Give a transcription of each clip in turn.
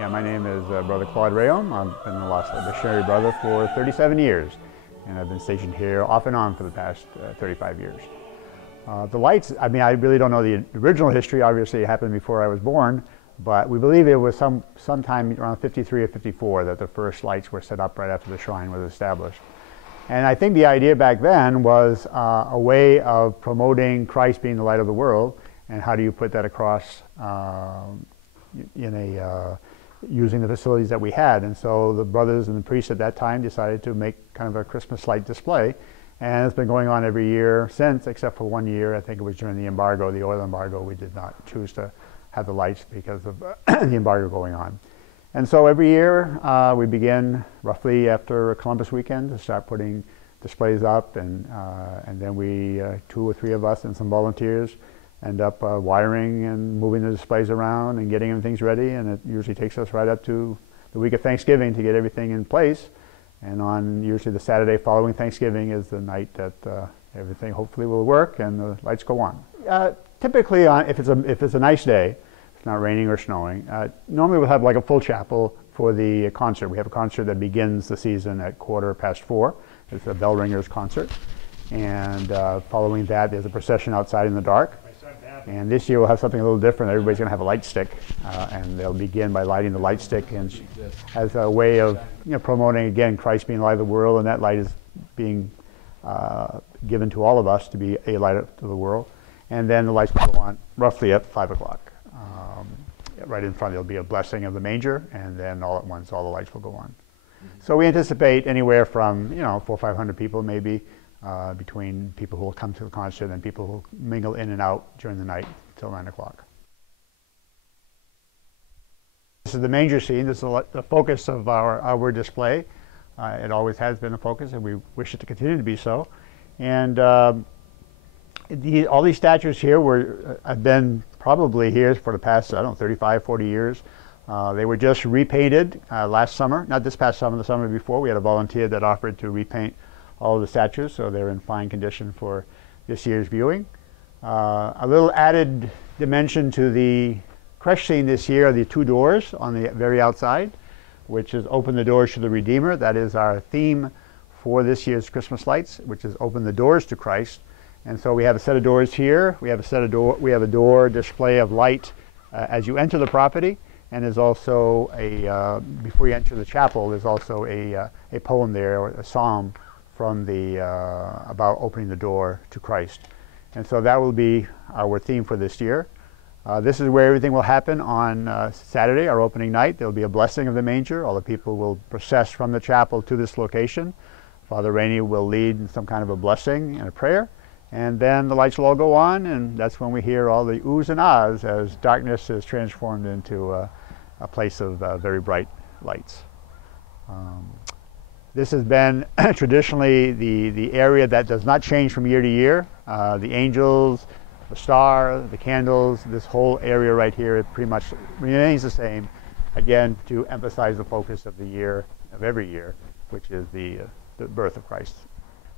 Yeah, my name is Brother Claude. I've been a missionary brother for 37 years, and I've been stationed here off and on for the past 35 years. The lights, I mean, I really don't know the original history. Obviously, it happened before I was born, but we believe it was sometime around 53 or 54 that the first lights were set up right after the shrine was established. And I think the idea back then was a way of promoting Christ being the light of the world, and how do you put that across using the facilities that we had. And so the brothers and the priests at that time decided to make kind of a Christmas light display, and it's been going on every year since, except for 1 year. I think it was during the embargo, the oil embargo. We did not choose to have the lights because of the embargo going on. And so every year we begin roughly after Columbus weekend to start putting displays up, and then we, 2 or 3 of us and some volunteers, end up wiring and moving the displays around and getting things ready, and it usually takes us right up to the week of Thanksgiving to get everything in place. And on usually the Saturday following Thanksgiving is the night that everything hopefully will work and the lights go on. Typically, if it's a nice day, it's not raining or snowing, normally we'll have like a full chapel for the concert. We have a concert that begins the season at 4:15. It's a bell ringers concert, and following that there's a procession outside in the dark. And this year we'll have something a little different. Everybody's going to have a light stick, and they'll begin by lighting the light stick, and as a way of promoting again Christ being the light of the world, and that light is being given to all of us to be a light to the world. And then the lights will go on roughly at 5 o'clock. Right in front there'll be a blessing of the manger, and then all at once all the lights will go on. So we anticipate anywhere from 400 or 500 people maybe, between people who will come to the concert and people who will mingle in and out during the night till 9 o'clock. This is the manger scene. This is the focus of our display. It always has been a focus, and we wish it to continue to be so. And all these statues here have been probably here for the past, 35, 40 years. They were just repainted last summer, not this past summer, the summer before. We had a volunteer that offered to repaint all of the statues, so they're in fine condition for this year's viewing. A little added dimension to the creche scene this year are the 2 doors on the very outside, which is Open the Doors to the Redeemer. That is our theme for this year's Christmas lights, which is Open the Doors to Christ. And so we have a set of doors here. We have a door display of light as you enter the property, and there's also before you enter the chapel, there's also a poem there, or a psalm from about opening the door to Christ. And so that will be our theme for this year. This is where everything will happen on Saturday, our opening night. There will be a blessing of the manger. All the people will process from the chapel to this location. Father Rainey will lead in some kind of a blessing and a prayer. And then the lights will all go on, and that's when we hear all the oohs and ahs as darkness is transformed into a place of very bright lights. This has been traditionally the area that does not change from year to year. The angels, the star, the candles, this whole area right here pretty much remains the same, again, to emphasize the focus of the year, of every year, which is the birth of Christ.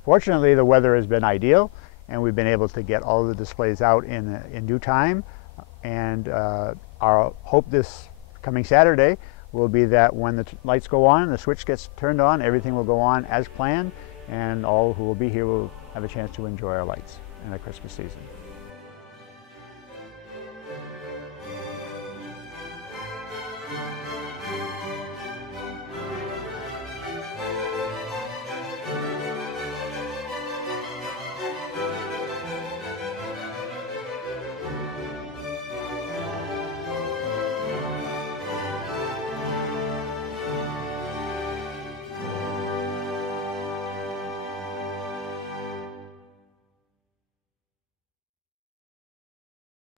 Fortunately, the weather has been ideal, and we've been able to get all of the displays out in due time. And our hope this coming Saturday will be that when the lights go on and the switch gets turned on, everything will go on as planned, and all who will be here will have a chance to enjoy our lights in the Christmas season.